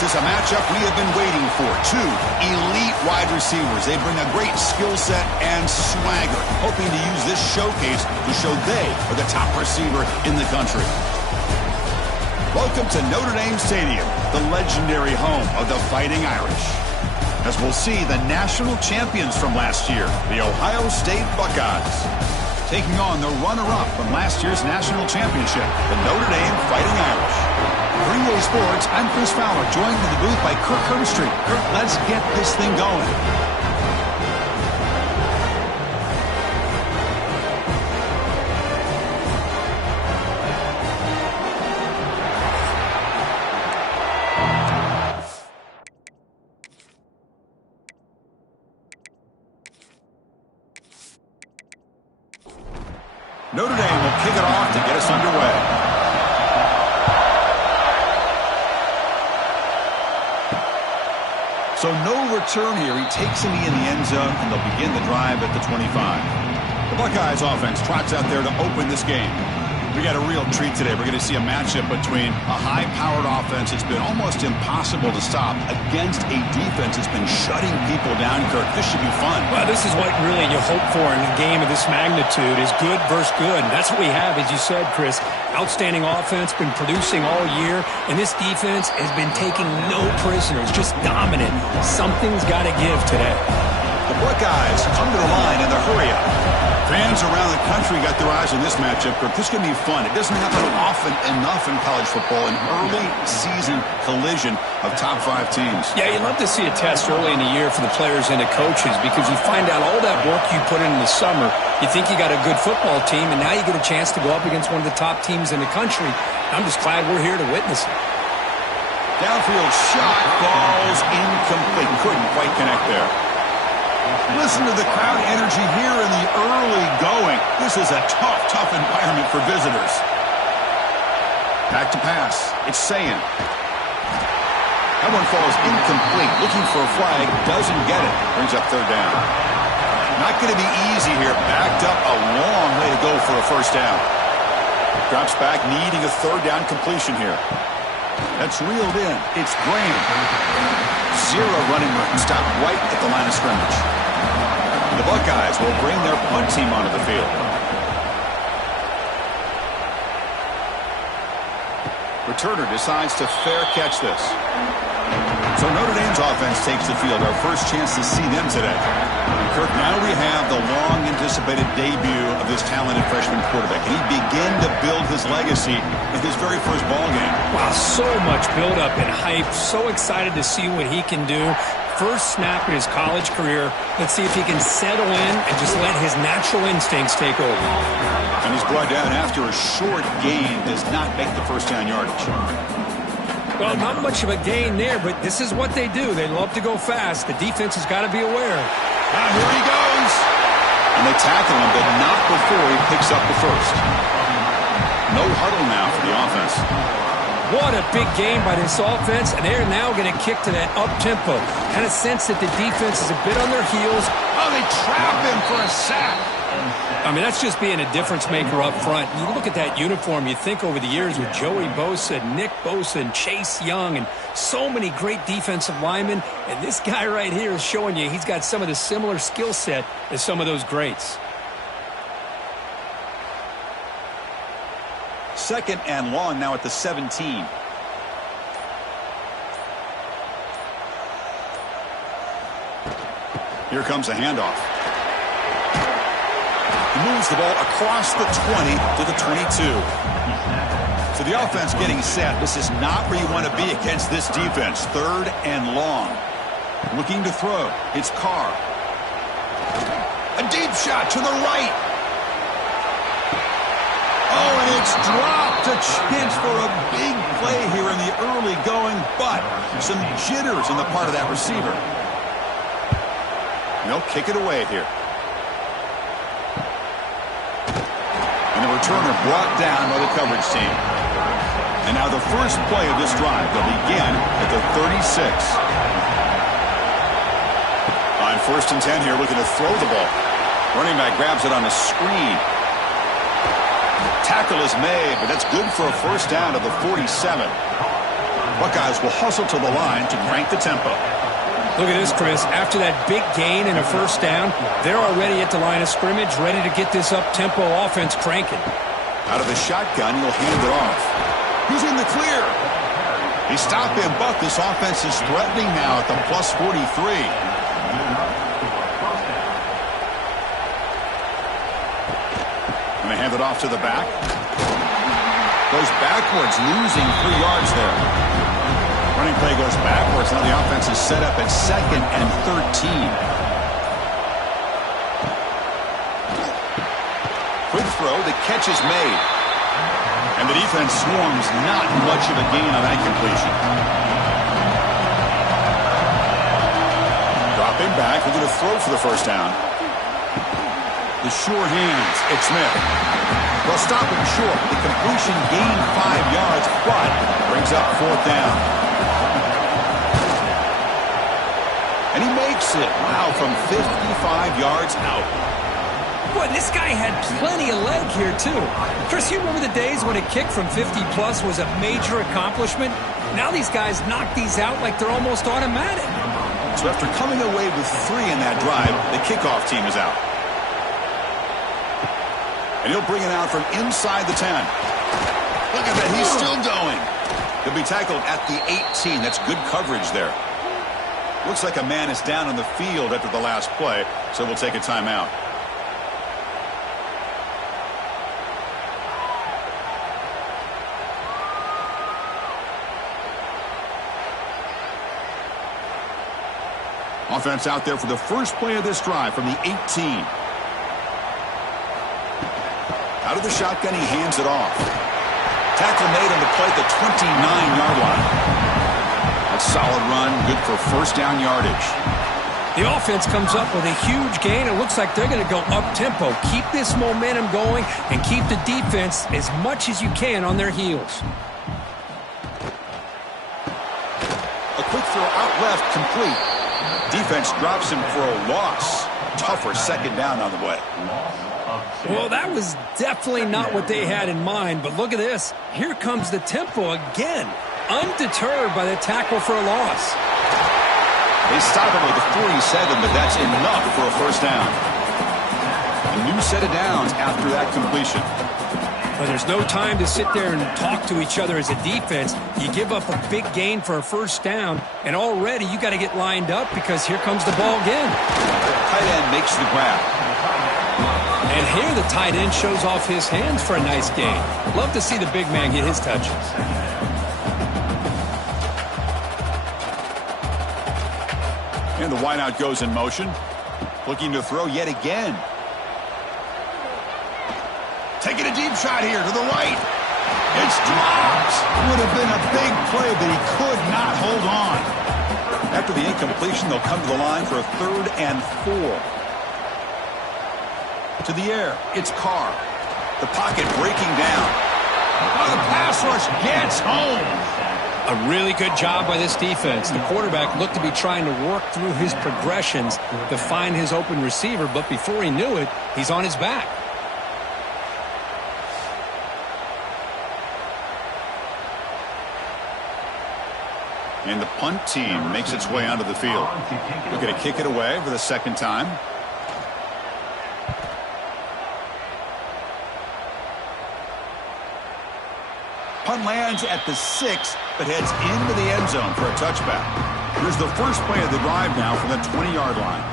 This is a matchup we have been waiting for. Two elite wide receivers. They bring a great skill set and swagger, hoping to use this showcase to show they are the top receiver in the country. Welcome to Notre Dame Stadium, the legendary home of the Fighting Irish. As we'll see the national champions from last year, the Ohio State Buckeyes, taking on the runner-up from last year's national championship, the Notre Dame Fighting Irish. Greenway Sports, I'm Chris Fowler, joined in the booth by Kirk Herbstreit. Kirk, let's get this thing going. Notre Dame will kick it off to get us underway. So no return here. He takes it in the end zone, and they'll begin the drive at the 25. The Buckeyes offense trots out there to open this game. We got a real treat today. We're going to see a matchup between a high-powered offense that's been almost impossible to stop against a defense that's been shutting people down, Kirk. This should be fun. Well, this is what really you hope for in a game of this magnitude is good versus good. And that's what we have, as you said, Chris. Outstanding offense, been producing all year, and this defense has been taking no prisoners, just dominant. Something's got to give today. The Buckeyes come to the line in the hurry-up. Fans around the country got their eyes on this matchup, Kirk. This is going to be fun. It doesn't happen often enough in college football, an early season collision of top 5 teams. Yeah, you'd love to see a test early in the year for the players and the coaches because you find out all that work you put in the summer. You think you got a good football team, and now you get a chance to go up against one of the top teams in the country. I'm just glad we're here to witness it. Downfield shot, balls incomplete. Couldn't quite connect there. Listen to the crowd energy here in the early going. This is a tough environment for visitors. Back to pass. It's Sayin. That one falls incomplete. Looking for a flag. Doesn't get it. Brings up third down. Not going to be easy here. Backed up a long way to go for a first down. Drops back, needing a third down completion here. That's reeled in. It's Graham. Zero running room. Stop right at the line of scrimmage. The Buckeyes will bring their punt team onto the field. Returner decides to fair catch this. So Notre Dame's offense takes the field. Our first chance to see them today. Kirk, now we have the long-anticipated debut of this talented freshman quarterback. Can he begin to build his legacy in his very first ball game? Wow, so much build-up and hype. So excited to see what he can do. First snap in his college career. Let's see if he can settle in and just let his natural instincts take over. And he's brought down after a short gain. Does not make the first down yardage. Well, not much of a gain there, but this is what they do. They love to go fast. The defense has got to be aware. Here he goes. And they tackle him, but not before he picks up the first. No huddle now for the offense. What a big game by this offense, and they're now going to kick to that up-tempo. Kind of sense that the defense is a bit on their heels. Oh, they trap him for a sack. I mean, that's just being a difference maker up front. You look at that uniform, you think over the years with Joey Bosa, Nick Bosa, and Chase Young, and so many great defensive linemen. And this guy right here is showing you he's got some of the similar skill set as some of those greats. Second and long now at the 17. Here comes a handoff. He moves the ball across the 20 to the 22. So the offense getting set. This is not where you want to be against this defense. Third and long. Looking to throw. It's Carr. A deep shot to the right. Oh, and it's dropped. A chance for a big play here in the early going, but some jitters on the part of that receiver. They'll kick it away here. And the returner brought down by the coverage team. And now the first play of this drive. They'll begin at the 36. On 1st and 10 here, looking to throw the ball. Running back grabs it on a screen. Tackle is made, but that's good for a first down to the 47. Buckeyes will hustle to the line to crank the tempo. Look at this, Chris. After that big gain and a first down, they're already at the line of scrimmage, ready to get this up-tempo offense cranking. Out of the shotgun, he'll hand it off. He's in the clear. He stopped him, but this offense is threatening now at the plus 43. Going to hand it off to the back. Goes backwards, losing 3 yards there. Running play goes backwards. Now the offense is set up at 2nd and 13. Quick throw. The catch is made. And the defense swarms, not much of a gain on that completion. Dropping back. We're going to throw for the first down. The sure hands. It's Smith. They'll stop him short. The completion gained 5 yards, but brings up 4th down. And he makes it. Wow, from 55 yards out. Boy, this guy had plenty of leg here, too. Chris, you remember the days when a kick from 50-plus was a major accomplishment? Now these guys knock these out like they're almost automatic. So after coming away with 3 in that drive, the kickoff team is out. And he'll bring it out from inside the 10. Look at that, he's still going. He'll be tackled at the 18. That's good coverage there. Looks like a man is down on the field after the last play, so we'll take a timeout. Offense out there for the first play of this drive from the 18. Out of the shotgun, he hands it off. Tackle made on the play at the 29-yard line. A solid run, good for first down yardage. The offense comes up with a huge gain. It looks like they're going to go up-tempo. Keep this momentum going and keep the defense as much as you can on their heels. A quick throw out left, complete. Defense drops him for a loss. Tougher second down on the way. Well, that was definitely not what they had in mind, but look at this. Here comes the tempo again. Undeterred by the tackle for a loss. They stop him at the 47, but that's enough for a first down. A new set of downs after that completion. Well, there's no time to sit there and talk to each other as a defense. You give up a big gain for a first down, and already you got to get lined up because here comes the ball again. Tight end makes the grab. And here the tight end shows off his hands for a nice gain. Love to see the big man get his touches. And the wideout goes in motion. Looking to throw yet again. Taking a deep shot here to the right. It's dropped. Would have been a big play, but he could not hold on. After the incompletion, they'll come to the line for a 3rd and 4. To the air, it's Carr. The pocket breaking down. Oh, the pass rush gets home. A really good job by this defense. The quarterback looked to be trying to work through his progressions to find his open receiver, but before he knew it, he's on his back. And the punt team makes its way onto the field. We're going to kick it away for the second time. Punt lands at the 6, but heads into the end zone for a touchback. Here's the first play of the drive now from the 20-yard line.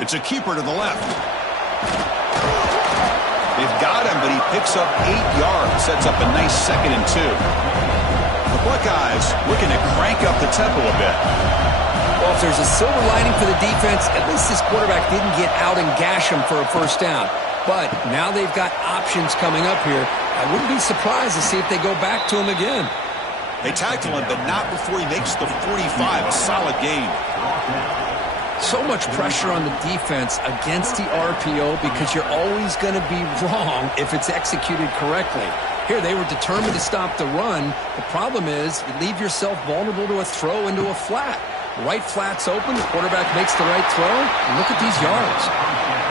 It's a keeper to the left. They've got him, but he picks up 8 yards, sets up a nice 2nd and 2. The Buckeyes looking to crank up the tempo a bit. Well, if there's a silver lining for the defense, at least this quarterback didn't get out and gash him for a first down. But now they've got options coming up here. I wouldn't be surprised to see if they go back to him again. They tackle him, but not before he makes the 45, a solid gain. So much pressure on the defense against the RPO because you're always going to be wrong if it's executed correctly. Here, they were determined to stop the run. The problem is you leave yourself vulnerable to a throw into a flat. Right flat's open, the quarterback makes the right throw, and look at these yards.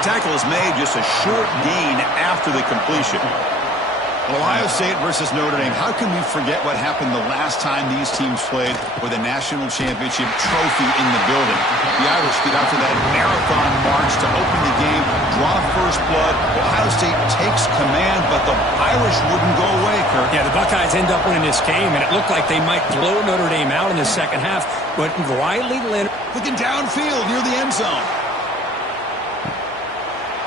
Tackle is made, just a short gain after the completion. Ohio State versus Notre Dame. How can we forget what happened the last time these teams played with a national championship trophy in the building? The Irish get out to that marathon march to open the game, draw first blood. Ohio State takes command, but the Irish wouldn't go away, Kurt. Yeah, the Buckeyes end up winning this game, and it looked like they might blow Notre Dame out in the second half, but Riley Leonard looking downfield near the end zone.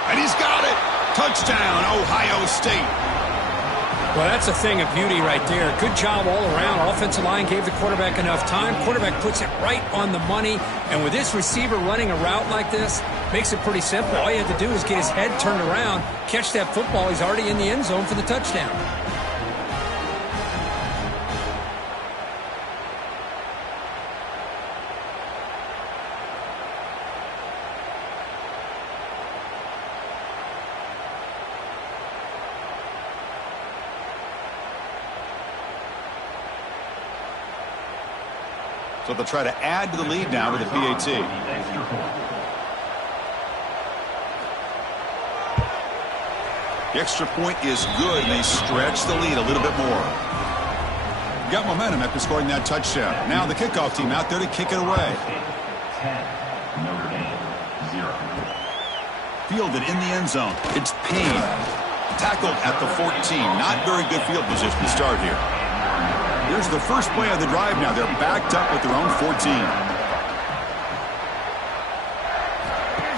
And he's got it. Touchdown, Ohio State. Well, that's a thing of beauty right there. Good job all around. Offensive line gave the quarterback enough time. Quarterback puts it right on the money. And with this receiver running a route like this, makes it pretty simple. All you have to do is get his head turned around, catch that football. He's already in the end zone for the touchdown. So they'll try to add to the lead now with a PAT. The extra point is good, and they stretch the lead a little bit more. Got momentum after scoring that touchdown. Now the kickoff team out there to kick it away. 10, Notre Dame, 0. Fielded in the end zone. It's Payne. Tackled at the 14. Not very good field position to start here. Here's the first play of the drive now. They're backed up with their own 14.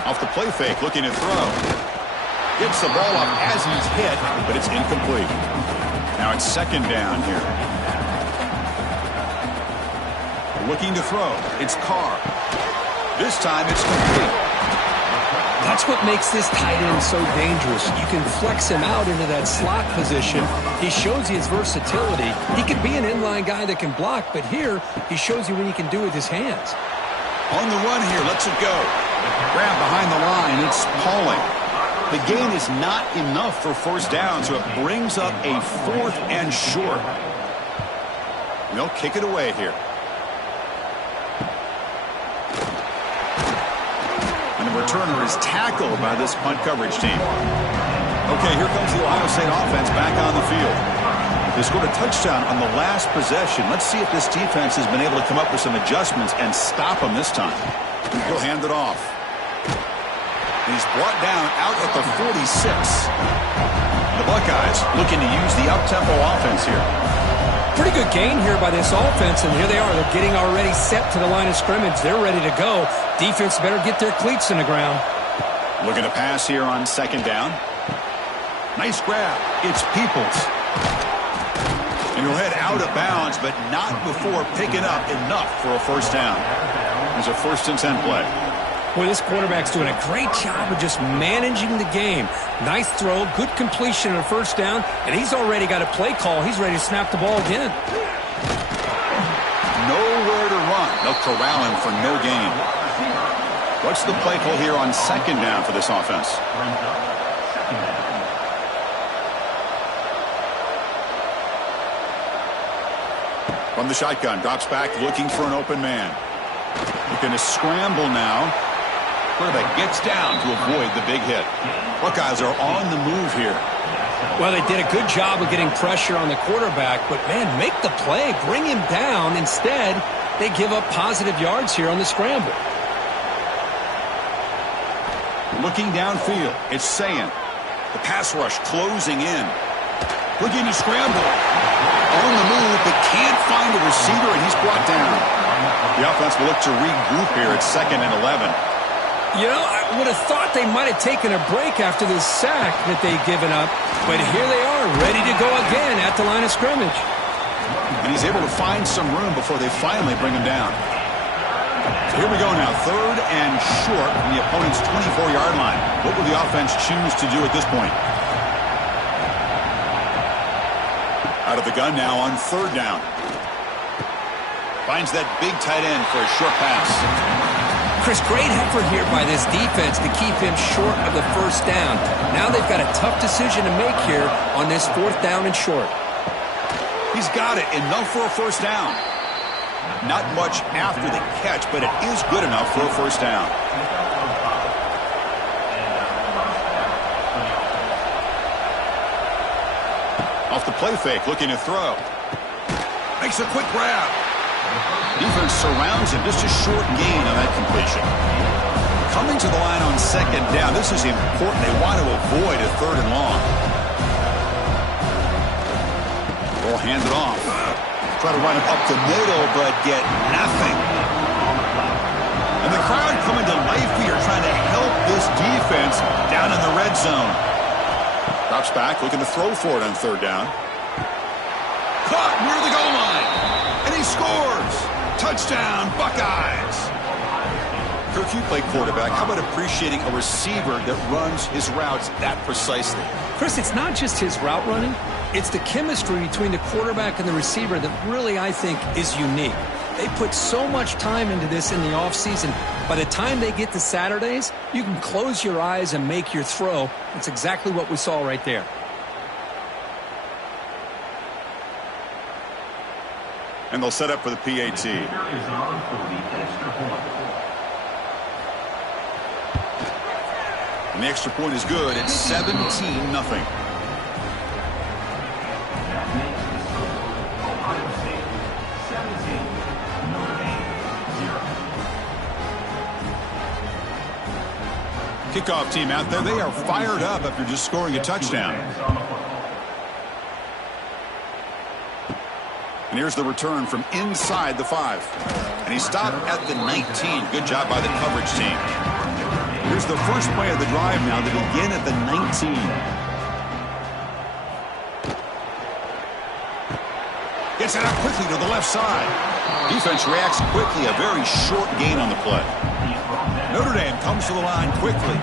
Off the play fake, looking to throw. Gets the ball up as he's hit, but it's incomplete. Now it's second down here. Looking to throw. It's Carr. This time it's complete. That's what makes this tight end so dangerous. You can flex him out into that slot position. He shows you his versatility. He can be an inline guy that can block, but here he shows you what he can do with his hands. On the run here, lets it go. Grab behind the line, it's Pauling. The gain is not enough for first down, so it brings up a 4th and short. They'll kick it away here. Returner is tackled by this punt coverage team. Okay, here comes the Ohio State offense back on the field. They scored a touchdown on the last possession. Let's see if this defense has been able to come up with some adjustments and stop them this time. He'll hand it off. He's brought down out at the 46. The Buckeyes looking to use the up-tempo offense here. Pretty good gain here by this offense, and here they are. They're getting already set to the line of scrimmage. They're ready to go. Defense better get their cleats in the ground. Looking to pass here on second down. Nice grab. It's Peoples. And he'll head out of bounds, but not before picking up enough for a first down. There's a 1st and 10 play. Boy, this quarterback's doing a great job of just managing the game. Nice throw, good completion on a first down, and he's already got a play call. He's ready to snap the ball again. Nowhere to run. They'll corral him for no gain. What's the play call here on second down for this offense? From the shotgun, drops back, looking for an open man. Looking to scramble now. Quarterback gets down to avoid the big hit. Buckeyes are on the move here. Well, they did a good job of getting pressure on the quarterback, but, man, make the play. Bring him down. Instead, they give up positive yards here on the scramble. Looking downfield, it's Sayin. The pass rush closing in. Looking to scramble. On the move, but can't find a receiver, and he's brought down. The offense will look to regroup here at 2nd and 11. You know, I would have thought they might have taken a break after this sack that they'd given up, but here they are, ready to go again at the line of scrimmage. And he's able to find some room before they finally bring him down. So here we go now, 3rd and short from the opponent's 24-yard line. What will the offense choose to do at this point? Out of the gun now on 3rd down. Finds that big tight end for a short pass. Chris, great effort here by this defense to keep him short of the first down. Now they've got a tough decision to make here on this 4th down and short. He's got it. Enough for a first down. Not much after the catch, but it is good enough for a first down. Off off the play fake, looking to throw. Makes a quick grab. Defense surrounds him. Just a short gain on that completion. Coming to the line on second down. This is important. They want to avoid a third and long. Ball handed off. Try to run it up the middle, but get nothing. And the crowd coming to life here, trying to help this defense down in the red zone. Drops back, looking to throw for it on third down. Caught near the goal line. And he scores. Touchdown, Buckeyes. Kirk, you play quarterback. How about appreciating a receiver that runs his routes that precisely? Chris, it's not just his route running. It's the chemistry between the quarterback and the receiver that really, I think, is unique. They put so much time into this in the offseason. By the time they get to Saturdays, you can close your eyes and make your throw. That's exactly what we saw right there. And they'll set up for the PAT. And the extra point is good. It's 17-0. Kickoff team out there. They are fired up after just scoring a touchdown. And here's the return from inside the 5. And he stopped at the 19. Good job by the coverage team. Here's the first play of the drive now to begin at the 19. Gets it out quickly to the left side. Defense reacts quickly. A very short gain on the play. Notre Dame comes to the line quickly.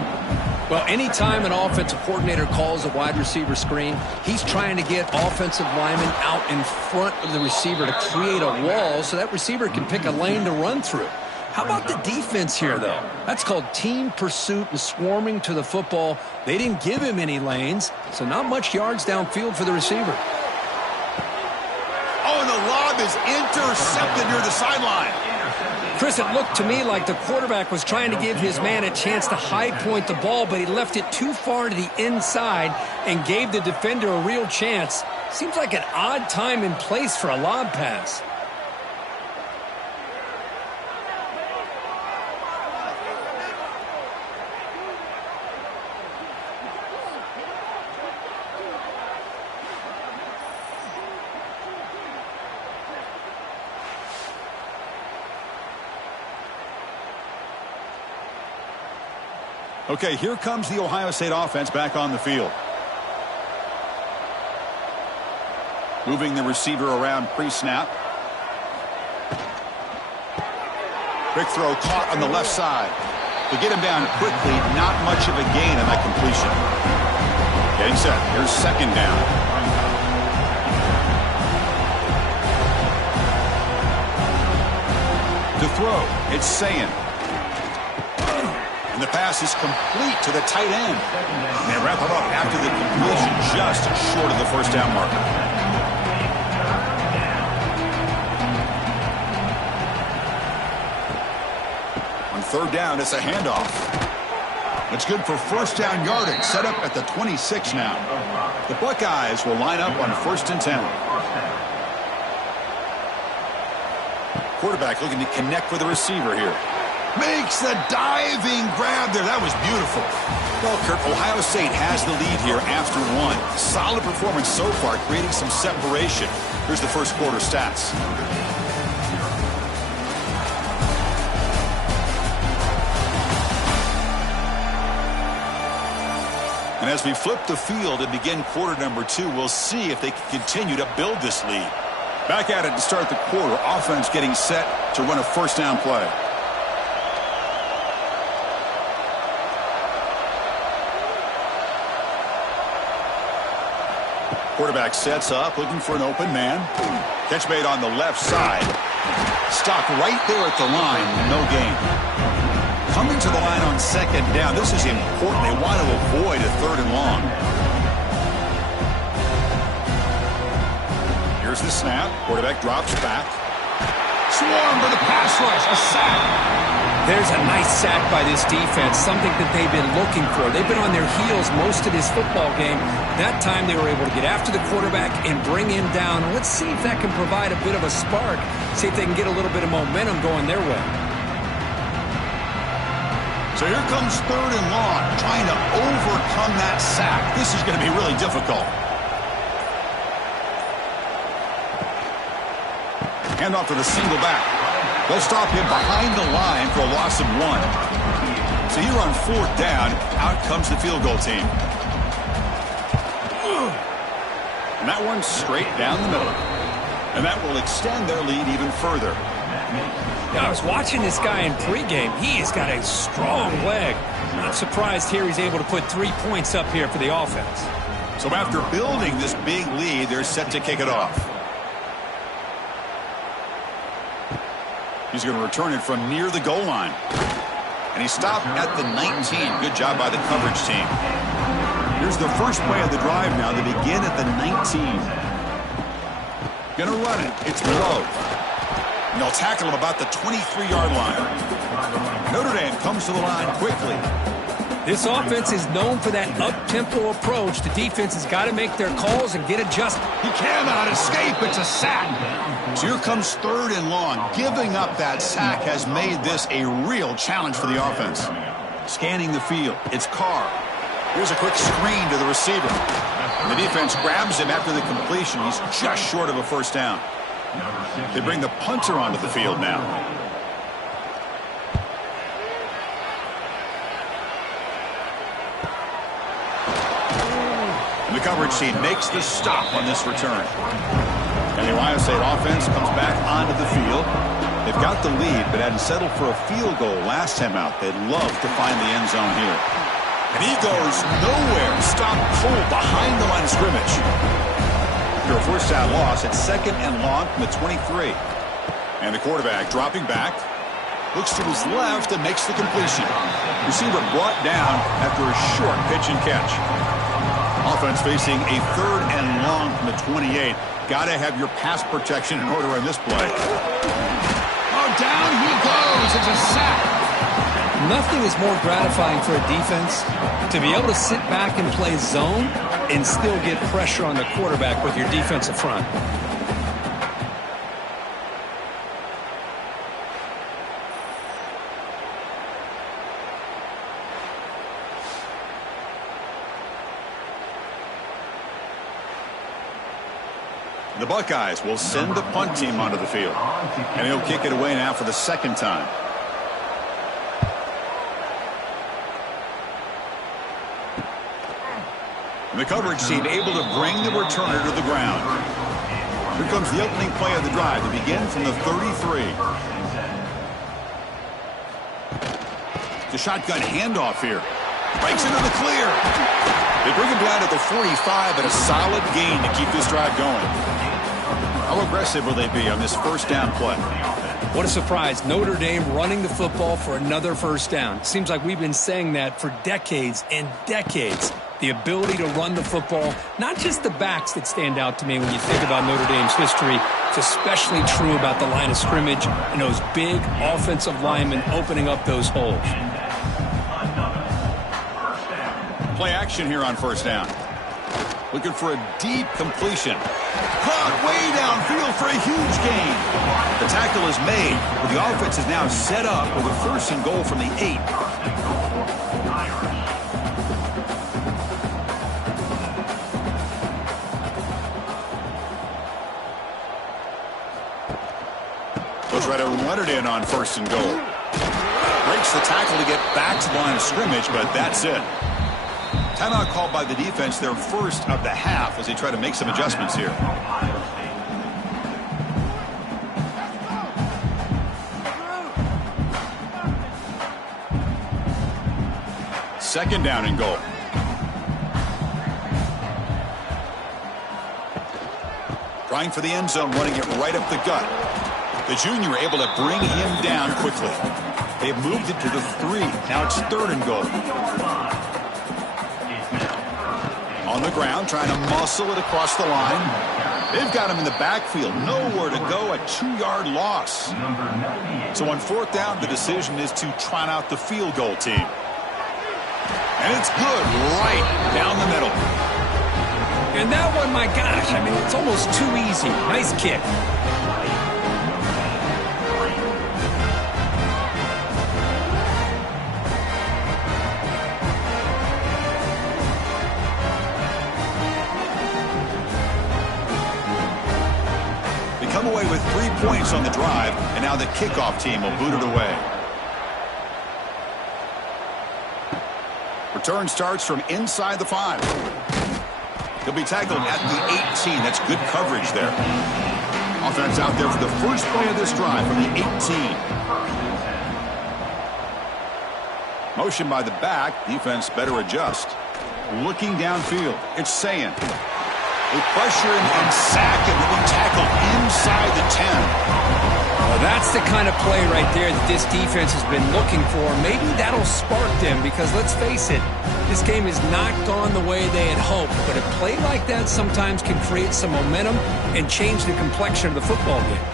Well, anytime an offensive coordinator calls a wide receiver screen, he's trying to get offensive linemen out in front of the receiver to create a wall so that receiver can pick a lane to run through. How about the defense here, though? That's called team pursuit and swarming to the football. They didn't give him any lanes, so not much yards downfield for the receiver. Oh, and the lob is intercepted near the sideline. Chris, it looked to me like the quarterback was trying to give his man a chance to high point the ball, but he left it too far to the inside and gave the defender a real chance. Seems like an odd time and place for a lob pass. Okay, here comes the Ohio State offense back on the field. Moving the receiver around pre-snap. Quick throw caught on the left side. To get him down quickly, not much of a gain on that completion. Getting set. Here's second down. To throw, it's Sayin. And the pass is complete to the tight end. And they wrap it up after the completion, just short of the first down marker. On third down, it's a handoff. It's good for first down yardage, set up at the 26 now. The Buckeyes will line up on 1st and 10. Quarterback looking to connect with the receiver here. Makes the diving grab there. That was beautiful. Well, Kirk, Ohio State has the lead here after one. Solid performance so far, creating some separation. Here's the first quarter stats. And as we flip the field and begin quarter number 2, we'll see if they can continue to build this lead. Back at it to start the quarter. Offense getting set to run a first down play. Quarterback sets up, looking for an open man. Catch made on the left side. Stopped right there at the line, no gain. Coming to the line on second down. This is important. They want to avoid a third and long. Here's the snap. Quarterback drops back. Swarm for the pass rush. A sack. There's a nice sack by this defense, something that they've been looking for. They've been on their heels most of this football game. That time they were able to get after the quarterback and bring him down. Let's see if that can provide a bit of a spark, see if they can get a little bit of momentum going their way. So here comes 3rd and long, trying to overcome that sack. This is going to be really difficult. Hand off to the single back. They'll stop him behind the line for a loss of 1. So here on 4th down, out comes the field goal team. And that one's straight down the middle. And that will extend their lead even further. Now, I was watching this guy in pregame. He has got a strong leg. Not surprised here he's able to put 3 points up here for the offense. So after building this big lead, they're set to kick it off. He's going to return it from near the goal line. And he stopped at the 19. Good job by the coverage team. Here's the first play of the drive now. They begin at the 19. Going to run it. It's low. And they'll tackle him about the 23-yard line. Notre Dame comes to the line quickly. This offense is known for that up-tempo approach. The defense has got to make their calls and get adjusted. He cannot escape. It's a sack. So here comes 3rd and long. Giving up that sack has made this a real challenge for the offense. Scanning the field. It's Carr. Here's a quick screen to the receiver. And the defense grabs him after the completion. He's just short of a first down. They bring the punter onto the field now. And the coverage team makes the stop on this return. And the Ohio State offense comes back onto the field. They've got the lead, but hadn't settled for a field goal last time out. They'd love to find the end zone here. And he goes nowhere. Stop cold behind the line of scrimmage. After a first down loss, it's 2nd and long from the 23. And the quarterback dropping back. Looks to his left and makes the completion. Receiver brought down after a short pitch and catch. Offense facing a 3rd and long from the 28. Got to have your pass protection in order on this play. Oh, down he goes. It's a sack. Nothing is more gratifying for a defense to be able to sit back and play zone and still get pressure on the quarterback with your defensive front. The Buckeyes will send the punt team onto the field. And he'll kick it away now for the 2nd time. And the coverage team able to bring the returner to the ground. Here comes the opening play of the drive to begin from the 33. The shotgun handoff here. Breaks into the clear. They bring him down to the 45, and a solid gain to keep this drive going. How aggressive will they be on this first down play? What a surprise. Notre Dame running the football for another first down. Seems like we've been saying that for decades and decades. The ability to run the football, not just the backs that stand out to me when you think about Notre Dame's history. It's especially true about the line of scrimmage and those big offensive linemen opening up those holes. Play action here on first down. Looking for a deep completion. Caught way downfield for a huge gain. The tackle is made, but the offense is now set up with a 1st and goal from the 8. They'll try to run it in on 1st and goal. Breaks the tackle to get back to the line of scrimmage, but that's it. Timeout called by the defense, their first of the half, as they try to make some adjustments here. Second down and goal. Trying for the end zone, running it right up the gut. The junior able to bring him down quickly. They've moved it to the 3. Now it's 3rd and goal. On the ground, trying to muscle it across the line. They've got him in the backfield. Nowhere to go, a 2-yard loss. So on 4th down, the decision is to trot out the field goal team. And it's good, right down the middle. And that one, my gosh, I mean, it's almost too easy. Nice kick. Come away with 3 points on the drive, and now the kickoff team will boot it away. Return starts from inside the 5. He'll be tackled at the 18. That's good coverage there. Offense out there for the first play of this drive from the 18. Motion by the back. Defense better adjust. Looking downfield. It's Sayin. They pressure him and sack him. He'll be tackled inside the 10. Well, that's the kind of play right there that this defense has been looking for. Maybe that'll spark them because, let's face it, this game has not gone the way they had hoped. But a play like that sometimes can create some momentum and change the complexion of the football game.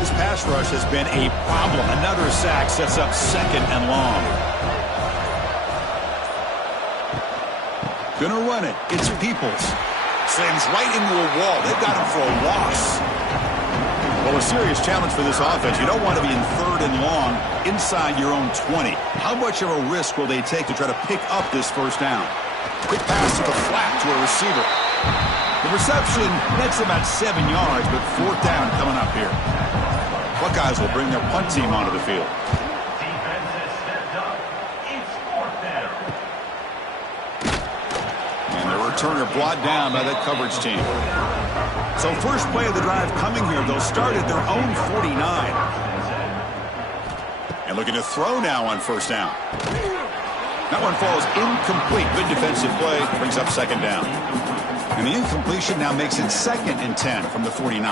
This pass rush has been a problem. Another sack sets up 2nd and long. Gonna run it. It's Peoples. Slams right into a wall. They've got him for a loss. Well, a serious challenge for this offense. You don't want to be in 3rd and long inside your own 20. How much of a risk will they take to try to pick up this 1st down? Quick pass to the flat to a receiver. The reception nets about 7 yards, but 4th down coming up here. Buckeyes will bring their punt team onto the field. Defense has stepped up. It's 4th down. And the returner brought down by that coverage team. So first play of the drive coming here. They'll start at their own 49. And looking to throw now on 1st down. That one falls incomplete. Good defensive play. Brings up 2nd down. And the incompletion now makes it 2nd and 10 from the 49.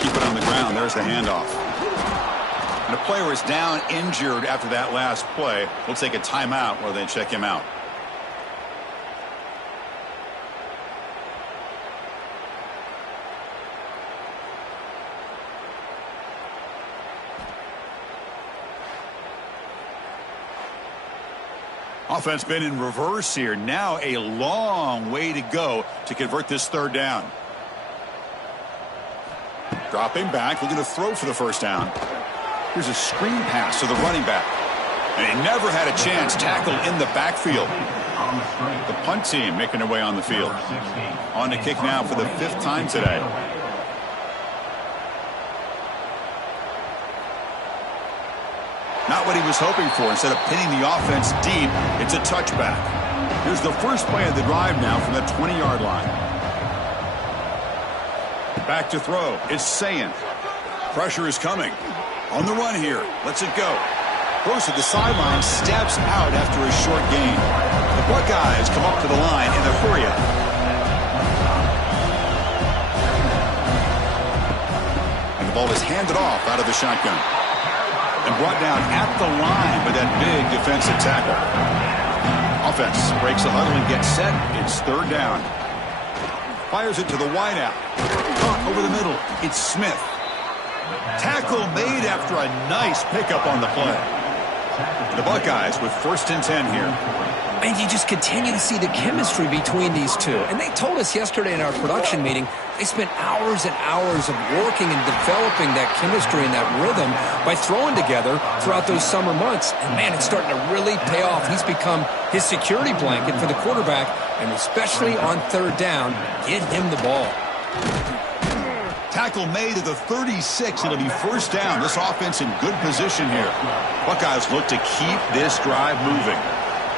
Keep it on the ground. There's the handoff. And a player is down injured after that last play. We'll take a timeout while they check him out. Offense been in reverse here. Now a long way to go to convert this 3rd down. Dropping back, looking to throw for the 1st down. Here's a screen pass to the running back. And he never had a chance. Tackled in the backfield. The punt team making their way on the field. On to kick now for the 5th time today. Not what he was hoping for. Instead of pinning the offense deep, it's a touchback. Here's the first play of the drive now from the 20-yard line. Back to throw. It's Sayin. Pressure is coming. On the run here. Lets it go. Throws to the sideline. Steps out after a short gain. The Buckeyes come up to the line in a hurry up. And the ball is handed off out of the shotgun. And brought down at the line with that big defensive tackle. Offense breaks the huddle and gets set. It's 3rd down. Fires it to the wideout. Caught over the middle. It's Smith. Tackle made after a nice pickup on the play. The Buckeyes with 1st and 10 here. And you just continue to see the chemistry between these two. And they told us yesterday in our production meeting, they spent hours and hours of working and developing that chemistry and that rhythm by throwing together throughout those summer months. And, man, it's starting to really pay off. He's become his security blanket for the quarterback, and especially on 3rd down, get him the ball. Tackle made at the 36. It'll be 1st down. This offense in good position here. Buckeyes look to keep this drive moving.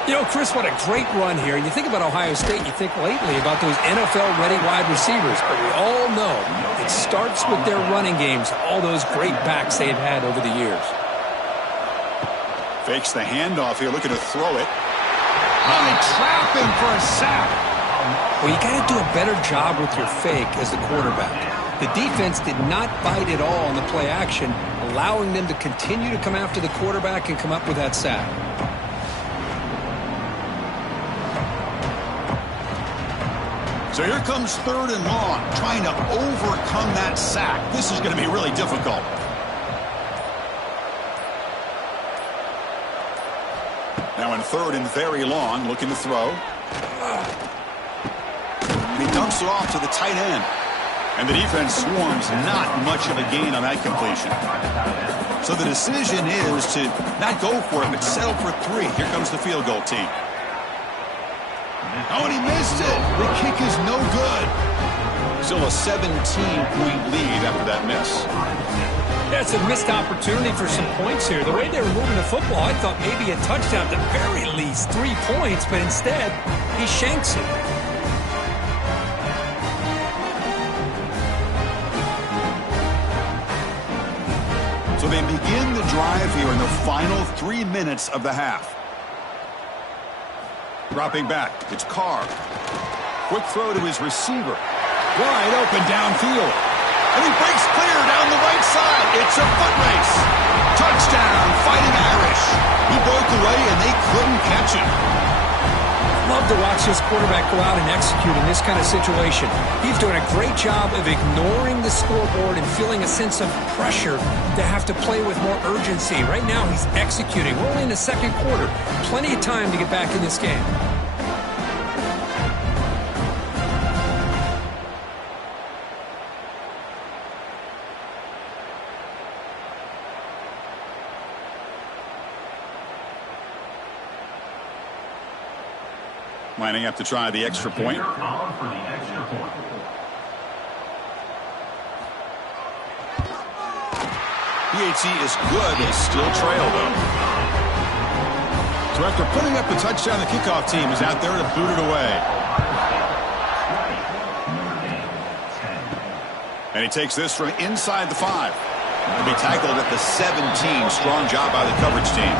You know, Chris, what a great run here. And you think about Ohio State, you think lately about those NFL-ready wide receivers. But we all know it starts with their running games, all those great backs they've had over the years. Fakes the handoff here, looking to throw it. Oh, they trap him for a sack. Well, you got to do a better job with your fake as the quarterback. The defense did not bite at all on the play action, allowing them to continue to come after the quarterback and come up with that sack. So here comes 3rd and long, trying to overcome that sack. This is going to be really difficult. Now in 3rd and very long, looking to throw. And he dumps it off to the tight end. And the defense swarms, not much of a gain on that completion. So the decision is to not go for it, but settle for 3. Here comes the field goal team. Oh, and he missed it. The kick is no good. Still a 17-point lead after that miss. That's a missed opportunity for some points here. The way they were moving the football, I thought maybe a touchdown at the very least, 3 points, but instead, he shanks it. So they begin the drive here in the final 3 minutes of the half. Dropping back, it's Carr. Quick throw to his receiver. Wide open downfield. And he breaks clear down the right side. It's a foot race. Touchdown, Fighting Irish. He broke away and they couldn't catch him. Love to watch this quarterback go out and execute in this kind of situation. He's doing a great job of ignoring the scoreboard and feeling a sense of pressure to have to play with more urgency. Right now, he's executing. We're only in the 2nd quarter. Plenty of time to get back in this game. Lining up to try the extra point. PAT is good. They still trail, though. So after putting up the touchdown, the kickoff team is out there to boot it away. And he takes this from inside the 5. He'll be tackled at the 17. Strong job by the coverage team.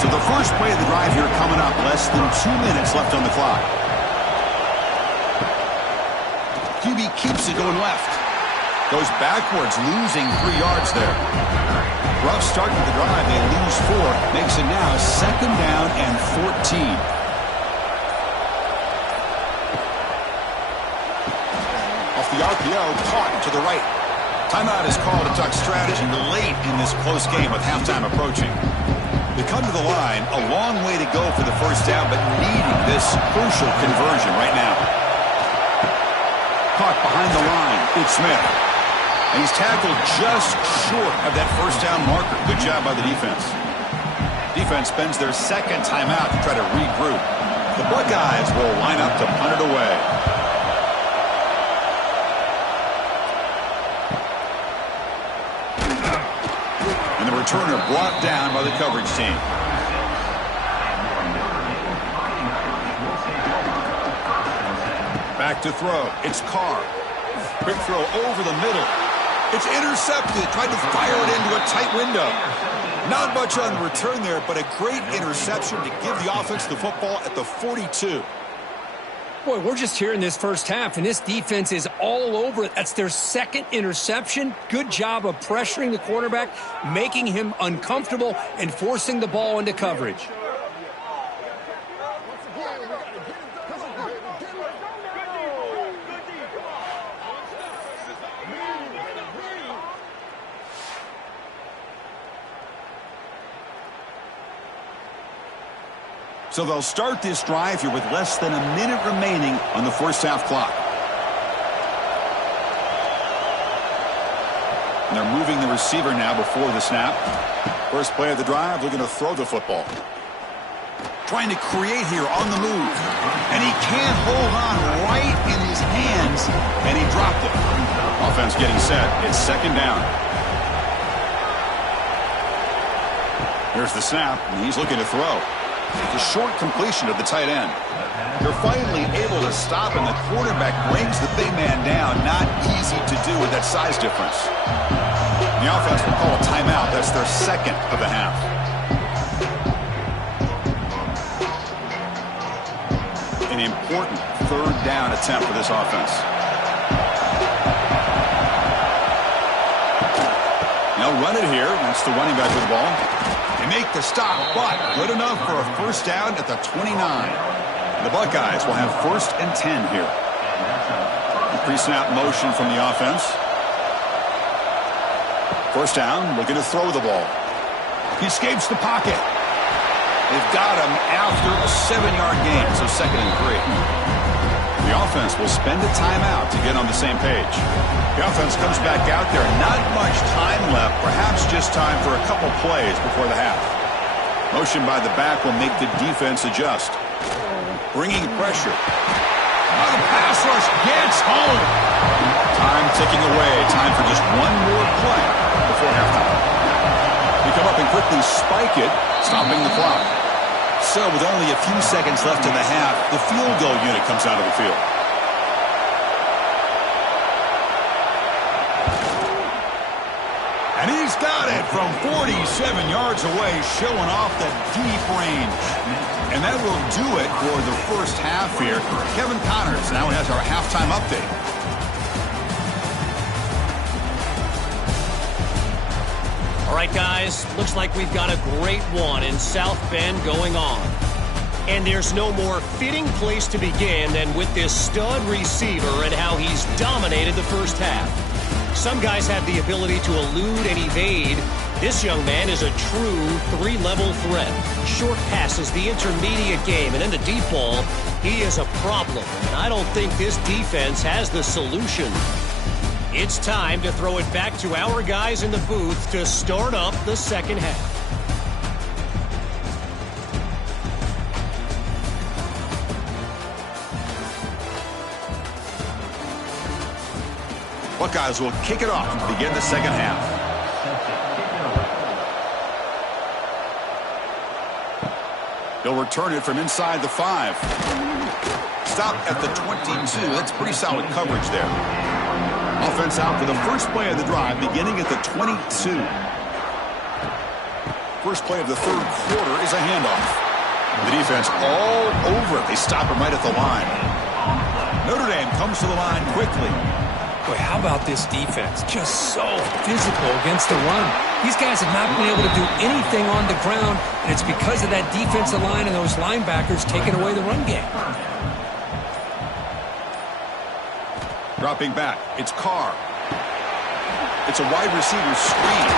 So the first play of the drive here coming up. Less than 2 minutes left on the clock. QB keeps it going left. Goes backwards, losing 3 yards there. Rough start to the drive. They lose 4. Makes it now 2nd down and 14. Off the RPO, caught to the right. Timeout is called to talk strategy late in this close game with halftime approaching. They come to the line, a long way to go for the first down, but needing this crucial conversion right now. Caught behind the line, it's Smith. And he's tackled just short of that first down marker. Good job by the defense. Defense spends their 2nd timeout to try to regroup. The Buckeyes will line up to punt it away. And the returner brought down by the coverage team. Back to throw. It's Carr. Quick throw over the middle. It's intercepted. Tried to fire it into a tight window. Not much on the return there, but a great interception to give the offense the football at the 42. Boy, we're just here in this first half, and this defense is all over it. That's their 2nd interception. Good job of pressuring the quarterback, making him uncomfortable, and forcing the ball into coverage. So they'll start this drive here with less than a minute remaining on the first half clock. And they're moving the receiver now before the snap. First play of the drive, looking to throw the football. Trying to create here on the move. And he can't hold on right in his hands, and he dropped it. Offense getting set. It's 2nd down. Here's the snap, and he's looking to throw. It's a short completion of the tight end. They're finally able to stop, and the quarterback brings the big man down. Not easy to do with that size difference. The offense will call a timeout. That's their 2nd of the half. An important 3rd down attempt for this offense. They'll run it here. That's the running back with the ball. They make the stop, but good enough for a first down at the 29. The Buckeyes will have 1st and 10 here. Pre-snap motion from the offense. First down, looking to throw the ball. He escapes the pocket. They've got him after a 7-yard gain, so 2nd and 3. The offense will spend a timeout to get on the same page. The offense comes back out there. Not much time left, perhaps just time for a couple plays before the half. Motion by the back will make the defense adjust. Bringing pressure. Oh, the pass rush gets home. Time ticking away. Time for just one more play before halftime. They come up and quickly spike it, stopping the clock. So with only a few seconds left in the half, the field goal unit comes out of the field. And he's got it from 47 yards away, showing off the deep range. And that will do it for the first half here. Kevin Connors now has our halftime update. All right, guys, looks like we've got a great one in South Bend going on. And there's no more fitting place to begin than with this stud receiver and how he's dominated the first half. Some guys have the ability to elude and evade. This young man is a true 3-level threat. Short passes, the intermediate game, and in the deep ball, he is a problem. And I don't think this defense has the solution. It's time to throw it back to our guys in the booth to start up the second half. Buckeyes will kick it off to begin the second half. They'll return it from inside the 5. Stop at the 22. That's pretty solid coverage there. Offense out for the first play of the drive, beginning at the 22. First play of the third quarter is a handoff. The defense all over it. They stop him right at the line. Notre Dame comes to the line quickly. Boy, how about this defense? Just so physical against the run. These guys have not been able to do anything on the ground, and it's because of that defensive line and those linebackers taking away the run game. Dropping back, it's Carr. It's a wide receiver screen.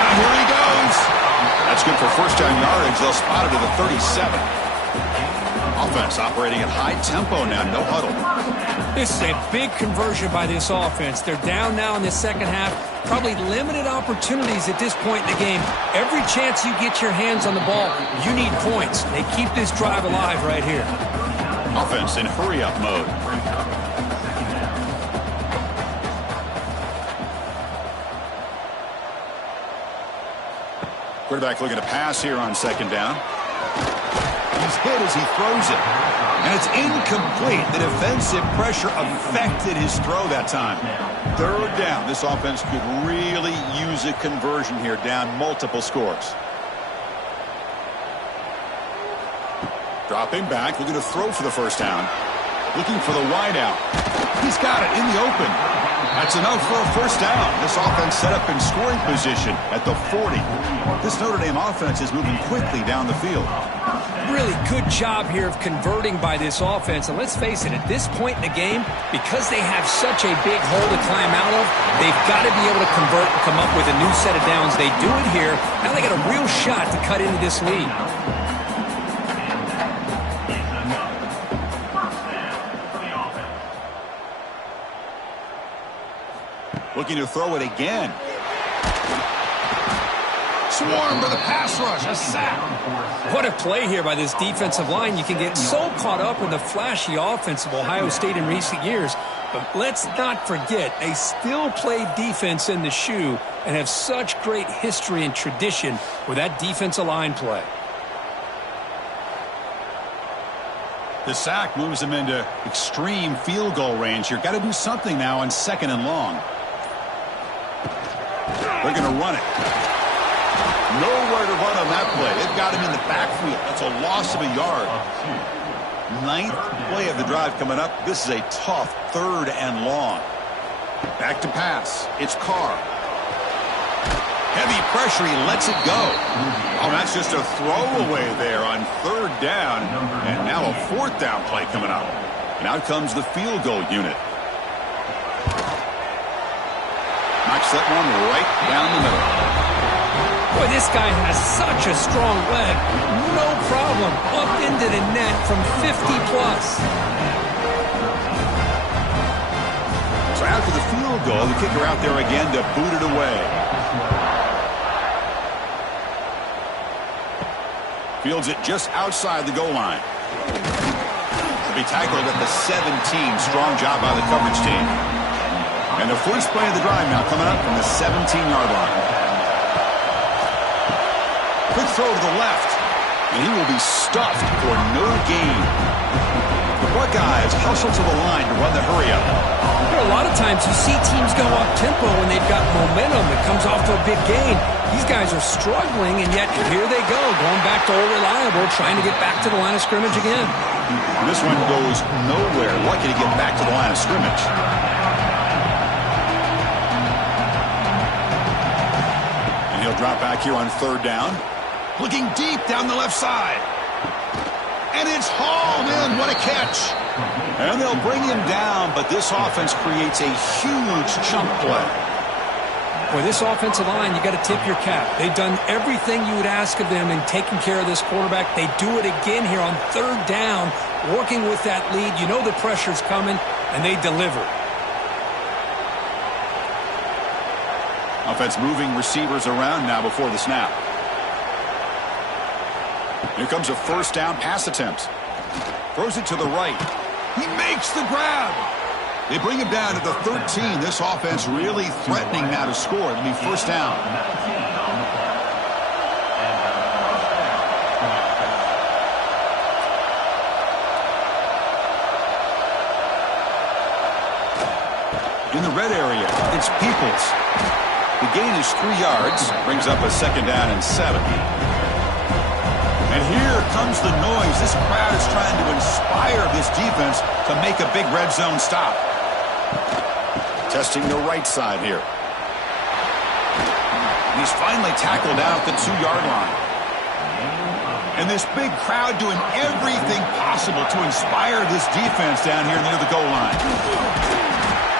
And here he goes. That's good for first down yardage. They'll spot it at the 37. Offense operating at high tempo now, no huddle. This is a big conversion by this offense. They're down now in the second half. Probably limited opportunities at this point in the game. Every chance you get your hands on the ball, you need points. They keep this drive alive right here. Offense in hurry-up mode. Quarterback looking to pass here on second down. He's hit as he throws it. And it's incomplete. The defensive pressure affected his throw that time. Third down. This offense could really use a conversion here, down multiple scores. Dropping back, looking to throw for the first down. Looking for the wideout. He's got it in the open. That's enough for a first down. This offense set up in scoring position at the 40. This Notre Dame offense is moving quickly down the field. Really good job here of converting by this offense. And let's face it, at this point in the game, because they have such a big hole to climb out of, they've got to be able to convert and come up with a new set of downs. They do it here. Now they got a real shot to cut into this lead. Looking to throw it again. Swarmed by the pass rush. A sack. What a play here by this defensive line. You can get so caught up in the flashy offense of Ohio State in recent years. But let's not forget, they still play defense in the shoe and have such great history and tradition with that defensive line play. The sack moves them into extreme field goal range here. Got to do something now on second and long. They're going to run it. Nowhere to run on that play. They've got him in the backfield. That's a loss of a yard. Ninth play of the drive coming up. This is a tough third and long. Back to pass. It's Carr. Heavy pressure. He lets it go. Oh, that's just a throwaway there on third down. And now a fourth down play coming up. And out comes the field goal unit. that one right down the middle. Boy, this guy has such a strong leg. No problem. Up into the net from 50+. So after the field goal, the kicker out there again to boot it away. Fields it just outside the goal line. To be tackled at the 17. Strong job by the coverage team. And the first play of the drive now coming up from the 17-yard line. Quick throw to the left. And he will be stuffed for no gain. The Buckeyes hustle to the line to run the hurry-up. A lot of times you see teams go up-tempo when they've got momentum that comes off to a big gain. These guys are struggling, and yet here they go, going back to old reliable, trying to get back to the line of scrimmage again. This one goes nowhere. Lucky to get back to the line of scrimmage. And he'll drop back here on third down. Looking deep down the left side. And it's hauled in. What a catch. And they'll bring him down, but this offense creates a huge chunk play. Boy, this offensive line, you got to tip your cap. They've done everything you would ask of them in taking care of this quarterback. They do it again here on third down, working with that lead. You know the pressure's coming, and they deliver. Offense moving receivers around now before the snap. Here comes a first down pass attempt. Throws it to the right. He makes the grab. They bring him down to the 13. This offense really threatening now to score. It'll be first down. In the red area, it's Peoples. The gain is 3 yards. Brings up a second down and 7. And here comes the noise. This crowd is trying to inspire this defense to make a big red zone stop. Testing the right side here. And he's finally tackled out at the 2-yard line. And this big crowd doing everything possible to inspire this defense down here near the goal line.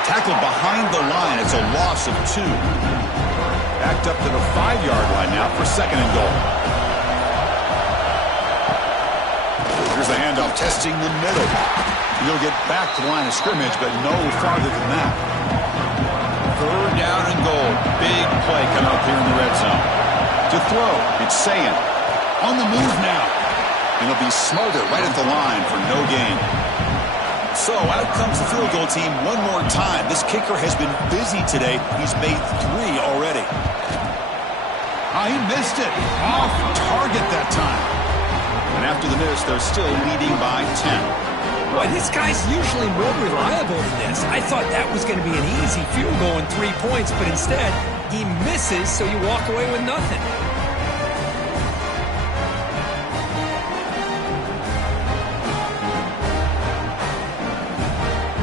Tackled behind the line. It's a loss of 2. Backed up to the 5-yard line now for second and goal. Here's the handoff, testing the middle. He'll get back to the line of scrimmage, but no farther than that. Third down and goal. Big play coming up here in the red zone. To throw, it's Sayin. On the move now. And he'll be smothered right at the line for no gain. So out comes the field goal team one more time. This kicker has been busy today. He's made 3 already. He missed it. Off target that time. And after the miss, they're still leading by 10. Boy, this guy's usually more reliable than this. I thought that was going to be an easy field goal and 3 points, but instead, he misses, so you walk away with nothing.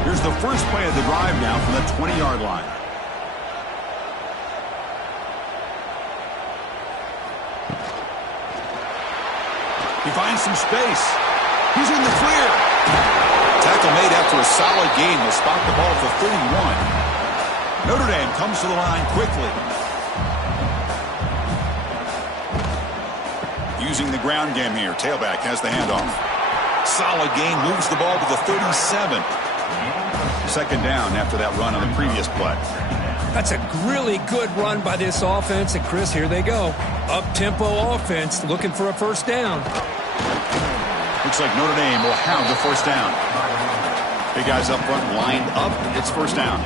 Here's the first play of the drive now from the 20-yard line. He finds some space. He's in the clear. Tackle made after a solid gain. They'll spot the ball for 31. Notre Dame comes to the line quickly. Using the ground game here. Tailback has the handoff. Solid gain. Moves the ball to the 37. Second down after that run on the previous play. That's a really good run by this offense. And, Chris, here they go. Up-tempo offense looking for a first down. Looks like Notre Dame will have the first down. Big guys up front lined up. It's first down.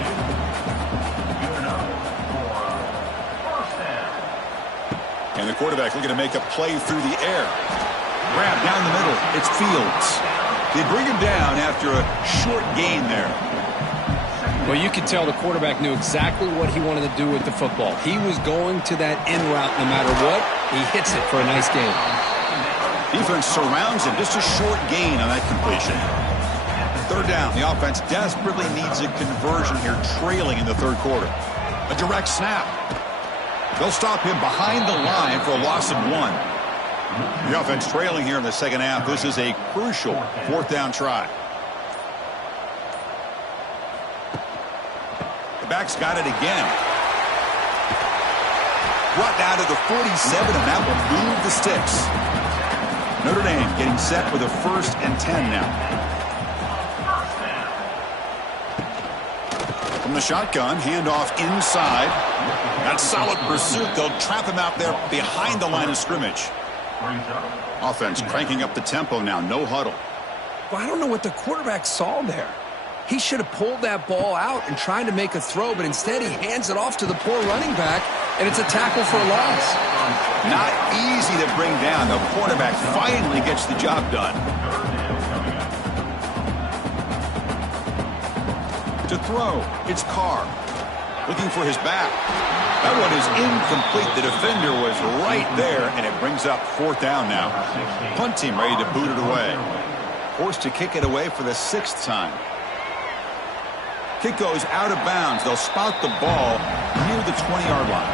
And the quarterback looking to make a play through the air. Grab down the middle. It's Fields. They bring him down after a short gain there. Well, you could tell the quarterback knew exactly what he wanted to do with the football. He was going to that in route no matter what. He hits it for a nice gain. Defense surrounds him. Just a short gain on that completion. Third down. The offense desperately needs a conversion here, trailing in the third quarter. A direct snap. They'll stop him behind the line for a loss of 1. The offense trailing here in the second half. This is a crucial fourth down try. The back's got it again. Brought down to the 47, and that will move the sticks. Notre Dame getting set with a 1st and 10 now. From the shotgun, handoff inside. That's solid pursuit. They'll trap him out there behind the line of scrimmage. Offense cranking up the tempo now. No huddle. Well, I don't know what the quarterback saw there. He should have pulled that ball out and tried to make a throw, but instead he hands it off to the poor running back, and it's a tackle for a loss. Not easy to bring down. The quarterback finally gets the job done. To throw, it's Carr. Looking for his back. That one is incomplete. The defender was right there, and it brings up 4th down now. Punt team ready to boot it away. Forced to kick it away for the 6th time. Kick goes out of bounds. They'll spot the ball near the 20-yard line.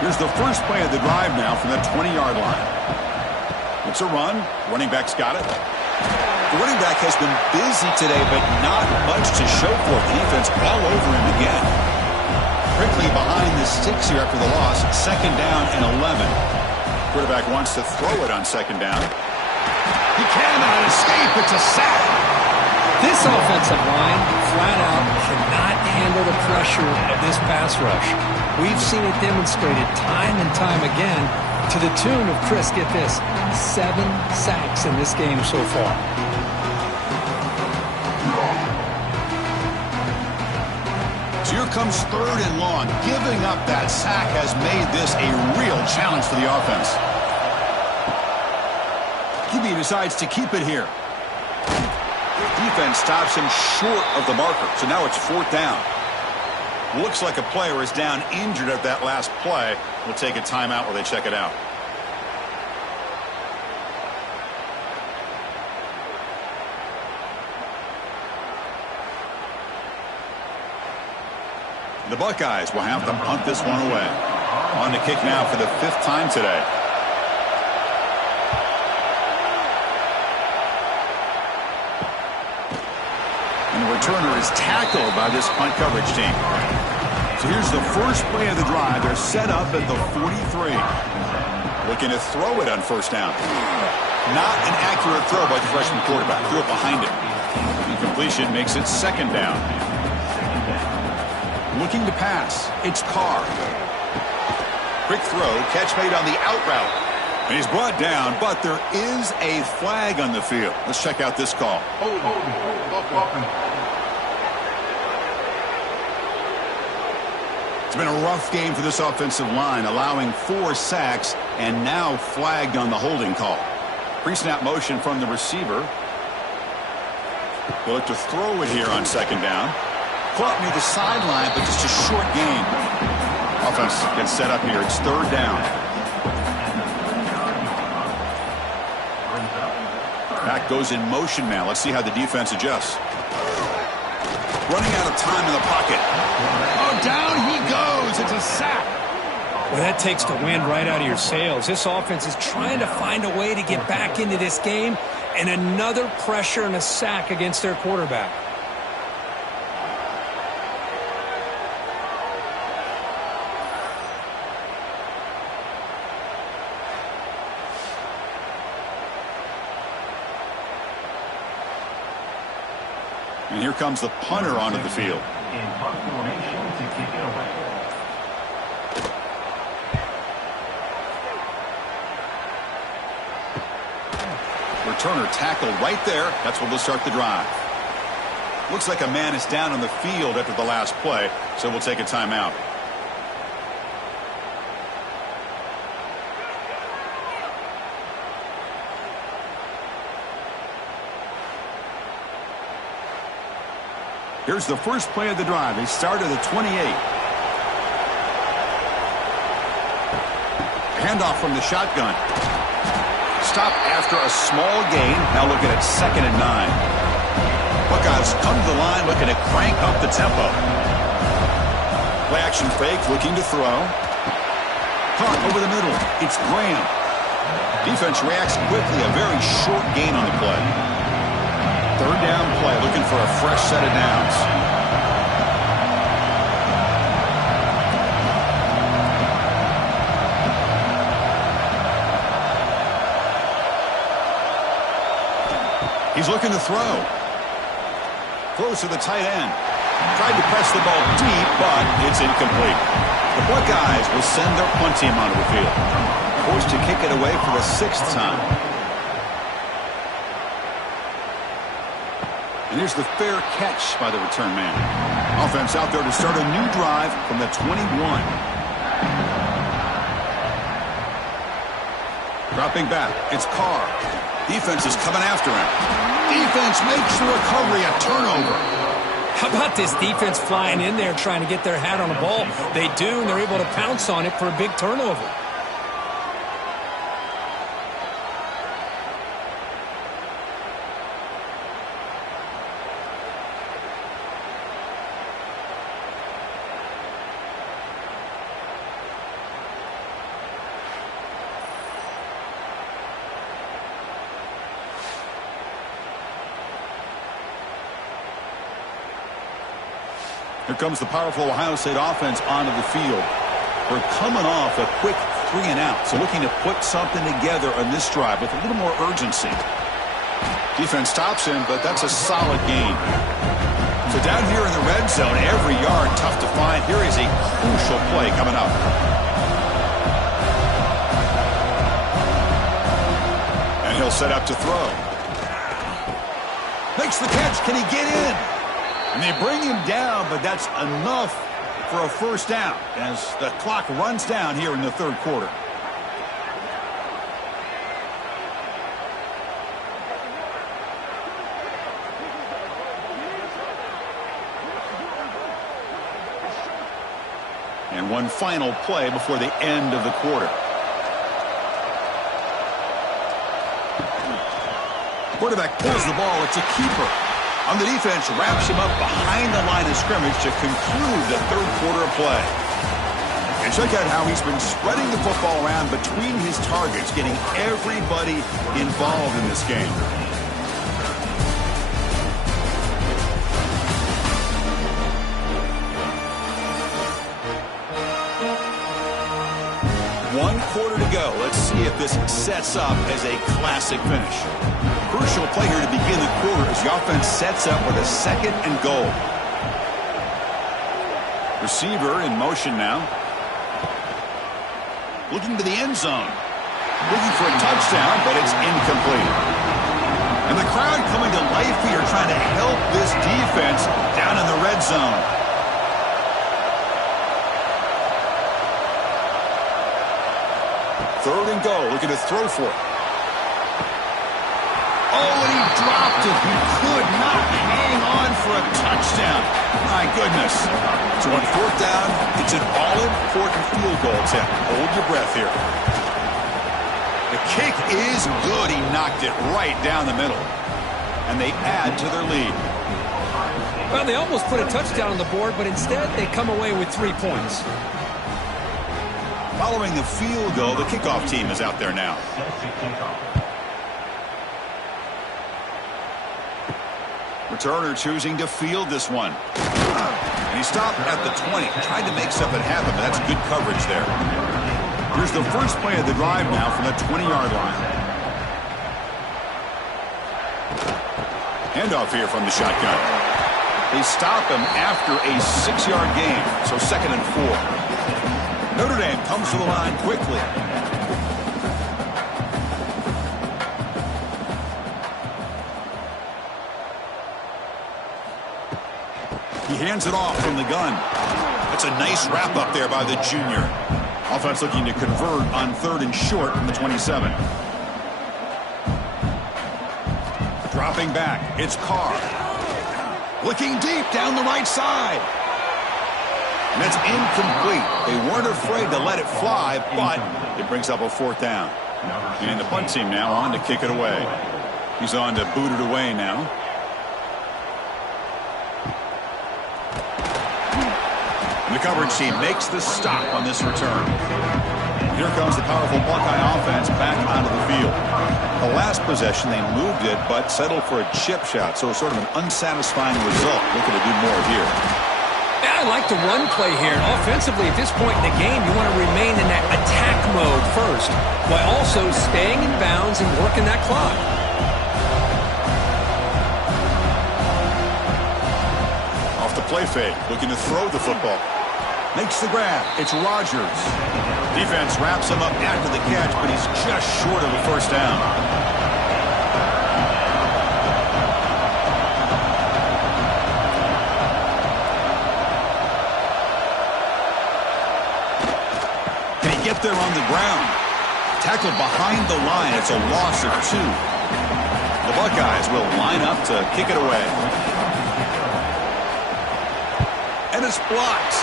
Here's the first play of the drive now from the 20-yard line. It's a run. Running back's got it. The running back has been busy today, but not much to show for it. The defense all over him again. Quickly behind the sticks here after the loss. 2nd down and 11. Quarterback wants to throw it on 2nd down. He cannot escape. It's a sack. This offensive line, flat out, cannot handle the pressure of this pass rush. We've seen it demonstrated time and time again to the tune of, Chris, get this, 7 sacks in this game so far. So here comes 3rd and long. Giving up that sack has made this a real challenge for the offense. QB decides to keep it here. Defense stops him short of the marker, so now it's 4th down. Looks like a player is down injured at that last play. We'll take a timeout while they check it out. The Buckeyes will have to punt this one away. On to kick now for the 5th time today. And the returner is tackled by this punt coverage team. So here's the first play of the drive. They're set up at the 43. Looking to throw it on 1st down. Not an accurate throw by the freshman quarterback. Threw it behind him. Incompletion makes it 2nd down. Looking to pass. It's Carr. Quick throw. Catch made on the out route. And he's brought down, but there is a flag on the field. Let's check out this call. It's been a rough game for this offensive line, allowing 4 sacks and now flagged on the holding call. Pre-snap motion from the receiver. They'll look to throw it here on 2nd down. Caught near the sideline, but just a short gain. Offense gets set up here. It's 3rd down. Back goes in motion now. Let's see how the defense adjusts. Running out of time in the pocket. Oh, down he goes. It's a sack. Well, that takes the wind right out of your sails. This offense is trying to find a way to get back into this game, and another pressure and a sack against their quarterback. And here comes the punter onto the field. In punt formation to kick it away. Returner tackled right there. That's what will start the drive. Looks like a man is down on the field after the last play, so we'll take a timeout. Here's the first play of the drive. They start at the 28. Handoff from the shotgun. Stop after a small gain. Now looking at 2nd and 9. Buckeyes come to the line looking to crank up the tempo. Play action fake, looking to throw. Caught over the middle. It's Graham. Defense reacts quickly. A very short gain on the play. 3rd down play, looking for a fresh set of downs. He's looking to throw. Close to the tight end. Tried to press the ball deep, but it's incomplete. The Buckeyes will send their punt team onto the field. Forced to kick it away for the 6th time. And here's the fair catch by the return man. Offense out there to start a new drive from the 21. Dropping back, it's Carr. Defense is coming after him. Defense makes the recovery a turnover. How about this defense flying in there trying to get their hat on the ball? They do, and they're able to pounce on it for a big turnover. Here comes the powerful Ohio State offense onto the field. We're coming off a quick 3-and-out, so looking to put something together on this drive with a little more urgency. Defense stops him, but that's a solid gain. So down here in the red zone, every yard tough to find. Here is a crucial play coming up. And he'll set up to throw. Makes the catch. Can he get in? And they bring him down, but that's enough for a first down as the clock runs down here in the 3rd quarter. And one final play before the end of the quarter. Quarterback pulls the ball. It's a keeper. On the defense, wraps him up behind the line of scrimmage to conclude the 3rd quarter of play. And check out how he's been spreading the football around between his targets, getting everybody involved in this game. One quarter to go. Let's see if this sets up as a classic finish. Crucial play here to begin the quarter as the offense sets up with a 2nd and goal. Receiver in motion now. Looking to the end zone. Looking for a touchdown, but it's incomplete. And the crowd coming to life here trying to help this defense down in the red zone. Third and goal, looking to throw for it. Oh, and he dropped it. He could not hang on for a touchdown. My goodness. So on 4th down, it's an all-important field goal attempt. Hold your breath here. The kick is good. He knocked it right down the middle. And they add to their lead. Well, they almost put a touchdown on the board, but instead they come away with 3 points. Following the field goal, the kickoff team is out there now. Returner choosing to field this one. And he stopped at the 20. Tried to make something happen, but that's good coverage there. Here's the first play of the drive now from the 20-yard line. Handoff here from the shotgun. They stop him after a 6-yard gain, so 2nd and 4. Notre Dame comes to the line quickly. He hands it off from the gun. That's a nice wrap up there by the junior. Offense looking to convert on 3rd and short from the 27. Dropping back, it's Carr. Looking deep down the right side. And that's incomplete. They weren't afraid to let it fly, but it brings up a 4th down. And the punt team now on to kick it away. He's on to boot it away now. And the coverage team makes the stop on this return. Here comes the powerful Buckeye offense back onto the field. The last possession, they moved it, but settled for a chip shot, so sort of an unsatisfying result. Looking to do more here. Yeah, I like the run play here. And offensively, at this point in the game, you want to remain in that attack mode first, while also staying in bounds and working that clock. play fake, looking to throw the football. Makes the grab. It's Rodgers. Defense wraps him up after the catch, but he's just short of a first down. Can he get there on the ground? Tackled behind the line. It's a loss of 2. The Buckeyes will line up to kick it away. And it's blocked.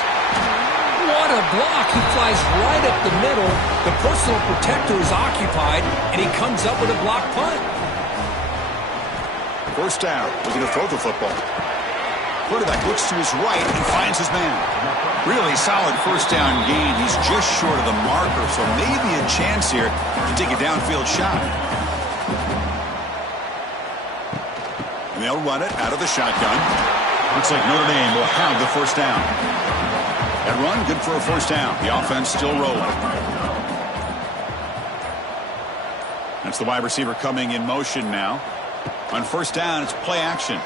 What a block. He flies right up the middle. The personal protector is occupied, and he comes up with a block punt. First down. Looking to throw the football. Quarterback looks to his right and finds his man. Really solid first down gain. He's just short of the marker, so maybe a chance here to take a downfield shot. And they'll run it out of the shotgun. Looks like Notre Dame will have the first down. That run, good for a first down. The offense still rolling. That's the wide receiver coming in motion now. On first down, it's play action.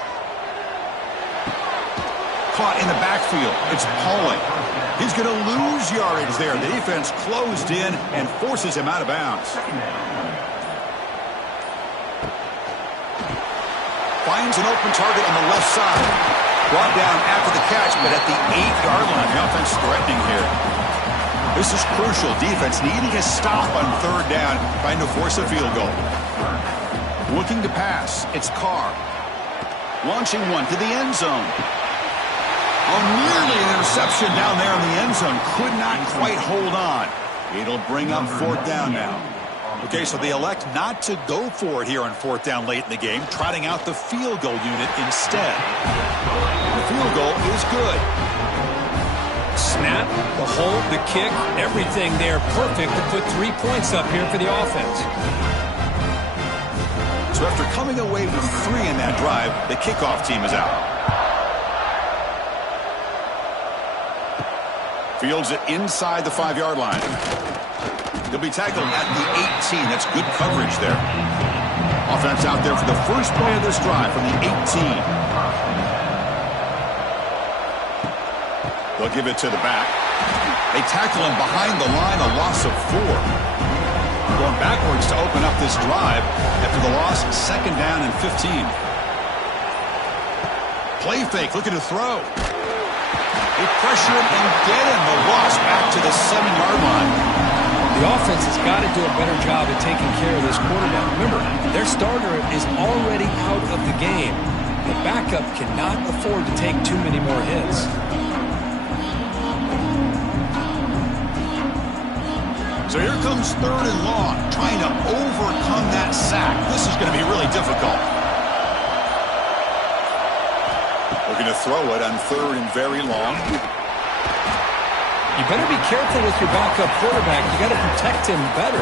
Caught in the backfield. It's Pauling. He's going to lose yardage there. The defense closed in and forces him out of bounds. Finds an open target on the left side. Brought down after the catch, but at the 8-yard line, the offense threatening here. This is crucial. Defense needing a stop on third down, trying to force a field goal. Looking to pass. It's Carr. Launching one to the end zone. Oh, nearly an interception down there in the end zone. Could not quite hold on. It'll bring up fourth down now. Okay, so they elect not to go for it here on fourth down late in the game, trotting out the field goal unit instead. The field goal is good. Snap, the hold, the kick, everything there perfect to put 3 points up here for the offense. So after coming away with 3 in that drive, the kickoff team is out. Fields it inside the 5-yard line. He'll be tackled at the 18. That's good coverage there. Offense out there for the first play of this drive from the 18. They'll give it to the back. They tackle him behind the line, a loss of 4. Going backwards to open up this drive after the loss, second down and 15. Play fake, looking to throw. They pressure him and get him. The loss back to the 7-yard line. The offense has got to do a better job at taking care of this quarterback. Remember, their starter is already out of the game. The backup cannot afford to take too many more hits. So here comes third and long, trying to overcome that sack. This is going to be really difficult. Looking to throw it on third and very long. You better be careful with your backup quarterback. You got to protect him better.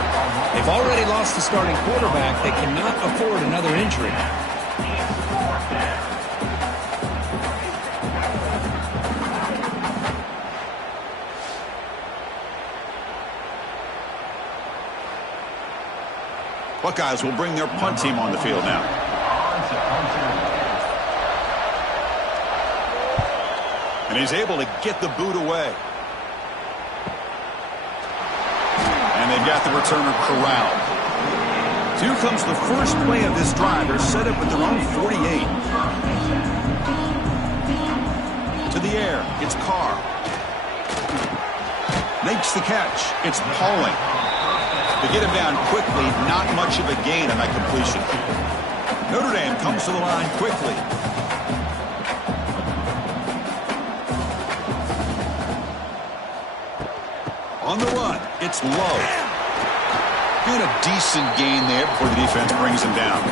They've already lost the starting quarterback. They cannot afford another injury. Buckeyes will bring their punt team on the field now. And he's able to get the boot away. And they've got the returner corralled. So here comes the first play of this drive. They're set up at their own 48. To the air. It's Carr. Makes the catch. It's Pauling. To get him down quickly, not much of a gain on that completion. Notre Dame comes to the line quickly. On the run, it's Lowe. And a decent gain there before the defense brings him down.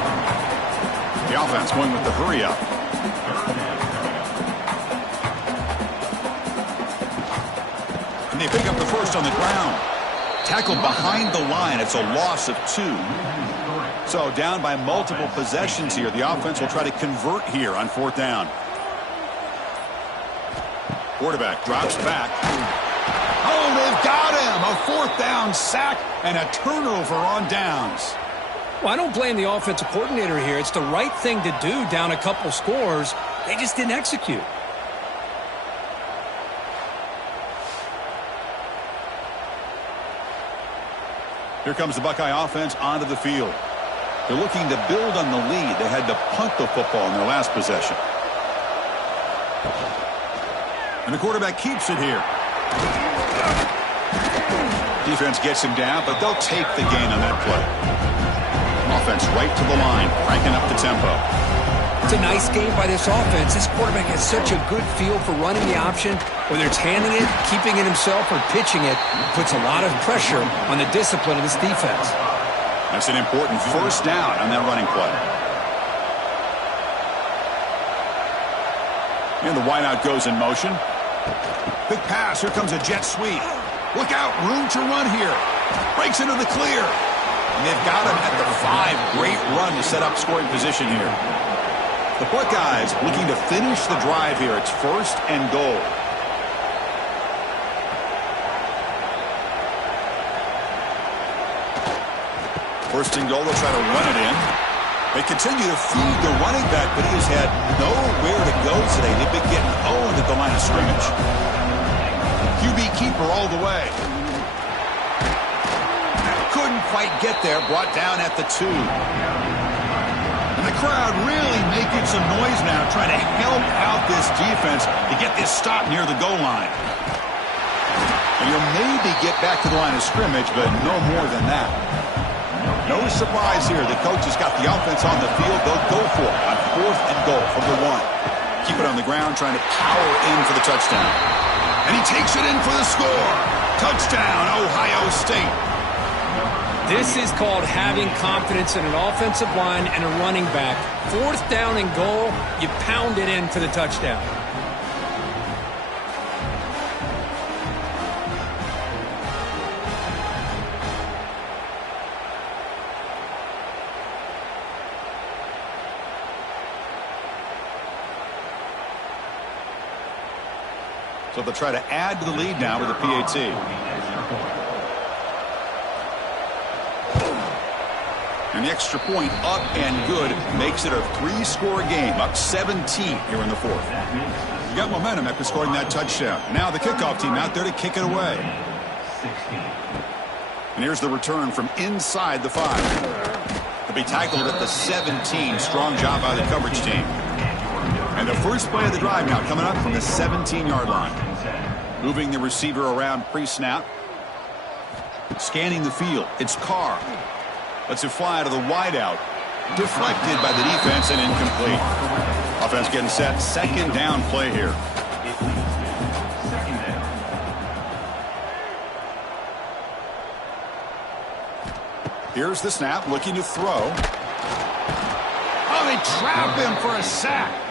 The offense going with the hurry up. And they pick up the first on the ground. Tackled behind the line. It's a loss of 2. So down by multiple possessions here. The offense will try to convert here on fourth down. Quarterback drops back. Oh, they've got him. A fourth down sack and a turnover on downs. Well, I don't blame the offensive coordinator here. It's the right thing to do down a couple scores. They just didn't execute. Here comes the Buckeye offense onto the field. They're looking to build on the lead. They had to punt the football in their last possession. And the quarterback keeps it here. Defense gets him down, but they'll take the gain on that play. Offense right to the line, cranking up the tempo. It's a nice game by this offense. This quarterback has such a good feel for running the option. Whether it's handing it, keeping it himself, or pitching it, puts a lot of pressure on the discipline of this defense. That's an important first down on that running play. And the wideout goes in motion. Big pass. Here comes a jet sweep. Look out. Room to run here. Breaks into the clear. And they've got him at the 5. Great run to set up scoring position here. The Buckeyes looking to finish the drive here. It's 1st and goal. First and goal, they'll try to run it in. They continue to feed the running back, but he has had nowhere to go today. They've been getting owned at the line of scrimmage. QB keeper all the way. Couldn't quite get there, brought down at the 2. And the crowd really making some noise now, trying to help out this defense to get this stop near the goal line. And you'll maybe get back to the line of scrimmage, but no more than that. No surprise here. The coach has got the offense on the field. They'll go for it on 4th and goal from the 1. Keep it on the ground, trying to power in for the touchdown. And he takes it in for the score. Touchdown, Ohio State. This is called having confidence in an offensive line and a running back. 4th down and goal, you pound it in for the touchdown. So they'll try to add to the lead now with a PAT. And the extra point up and good makes it a 3-score game, up 17 here in the 4th. You got momentum after scoring that touchdown. Now the kickoff team out there to kick it away. And here's the return from inside the 5. They'll be tackled at the 17. Strong job by the coverage team. And the first play of the drive now coming up from the 17-yard line. Moving the receiver around pre-snap. Scanning the field. It's Carr. Lets it fly to the wideout. Deflected by the defense and incomplete. Offense getting set. 2nd down play here. Here's the snap. Looking to throw. Oh, they trap him for a sack.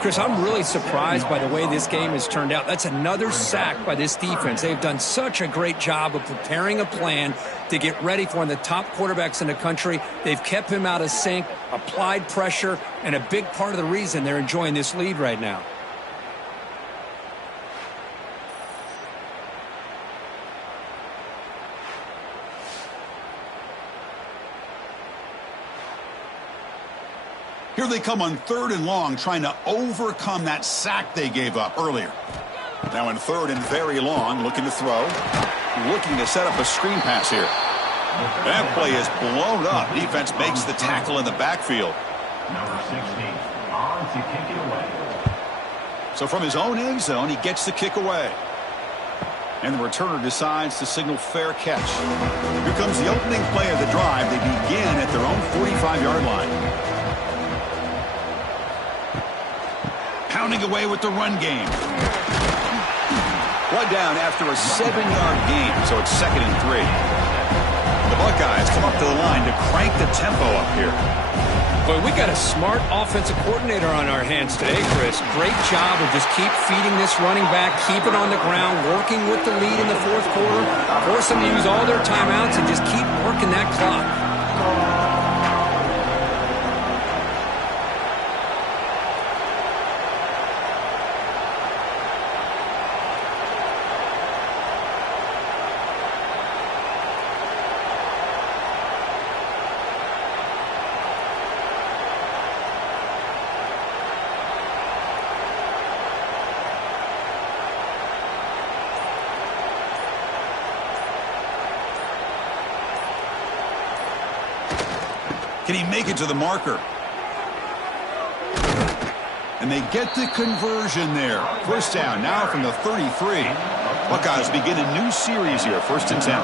Chris, I'm really surprised by the way this game has turned out. That's another sack by this defense. They've done such a great job of preparing a plan to get ready for one of the top quarterbacks in the country. They've kept him out of sync, applied pressure, and a big part of the reason they're enjoying this lead right now. Here they come on 3rd and long, trying to overcome that sack they gave up earlier. Now in 3rd and very long, looking to throw. Looking to set up a screen pass here. That play is blown up. Defense makes the tackle in the backfield. Number 16, on to kick it away. So from his own end zone, he gets the kick away. And the returner decides to signal fair catch. Here comes the opening play of the drive. They begin at their own 45-yard line. Pounding away with the run game. One down after a 7-yard gain, so it's 2nd and 3. The Buckeyes come up to the line to crank the tempo up here. Boy, we got a smart offensive coordinator on our hands today, Chris. Great job of just keep feeding this running back, keep it on the ground, working with the lead in the 4th quarter, force them to use all their timeouts, and just keep working that clock. Can he make it to the marker? And they get the conversion there. First down now from the 33. Buckeyes begin a new series here, 1st and 10.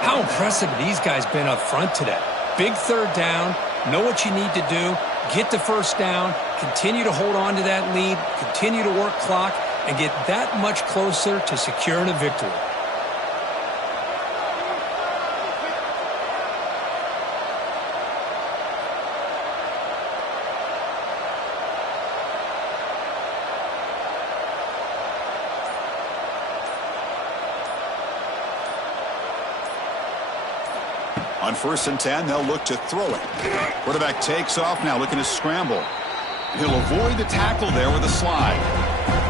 How impressive have these guys been up front today? Big 3rd down, know what you need to do, get the 1st down, continue to hold on to that lead, continue to work clock, and get that much closer to securing a victory. On 1st and 10, they'll look to throw it. Quarterback takes off now, looking to scramble. He'll avoid the tackle there with a slide.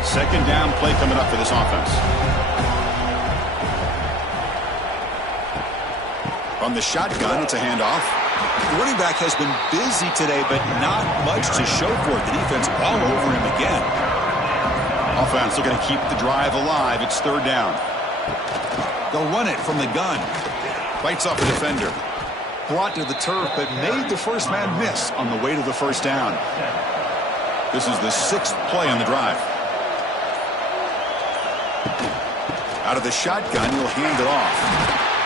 2nd down play coming up for this offense. From the shotgun, it's a handoff. The running back has been busy today, but not much to show for it. The defense all over him again. Offense looking to keep the drive alive. It's 3rd down. They'll run it from the gun. Fights off a defender. Brought to the turf, but made the first man miss on the way to the 1st down. This is the 6th play on the drive. Out of the shotgun, he'll hand it off.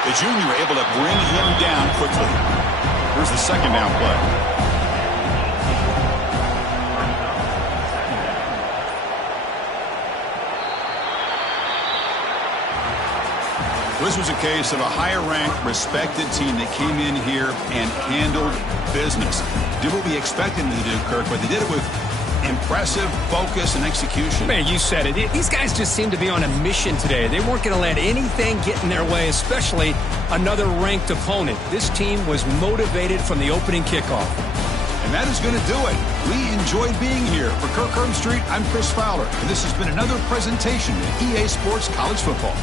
The junior able to bring him down quickly. Here's the 2nd down play. This was a case of a higher-ranked, respected team that came in here and handled business. Did what we expected them to do, Kirk, but they did it with impressive focus and execution. Man, you said it. These guys just seem to be on a mission today. They weren't going to let anything get in their way, especially another ranked opponent. This team was motivated from the opening kickoff. And that is going to do it. We enjoyed being here. For Kirk Street, I'm Chris Fowler, and this has been another presentation of EA Sports College Football.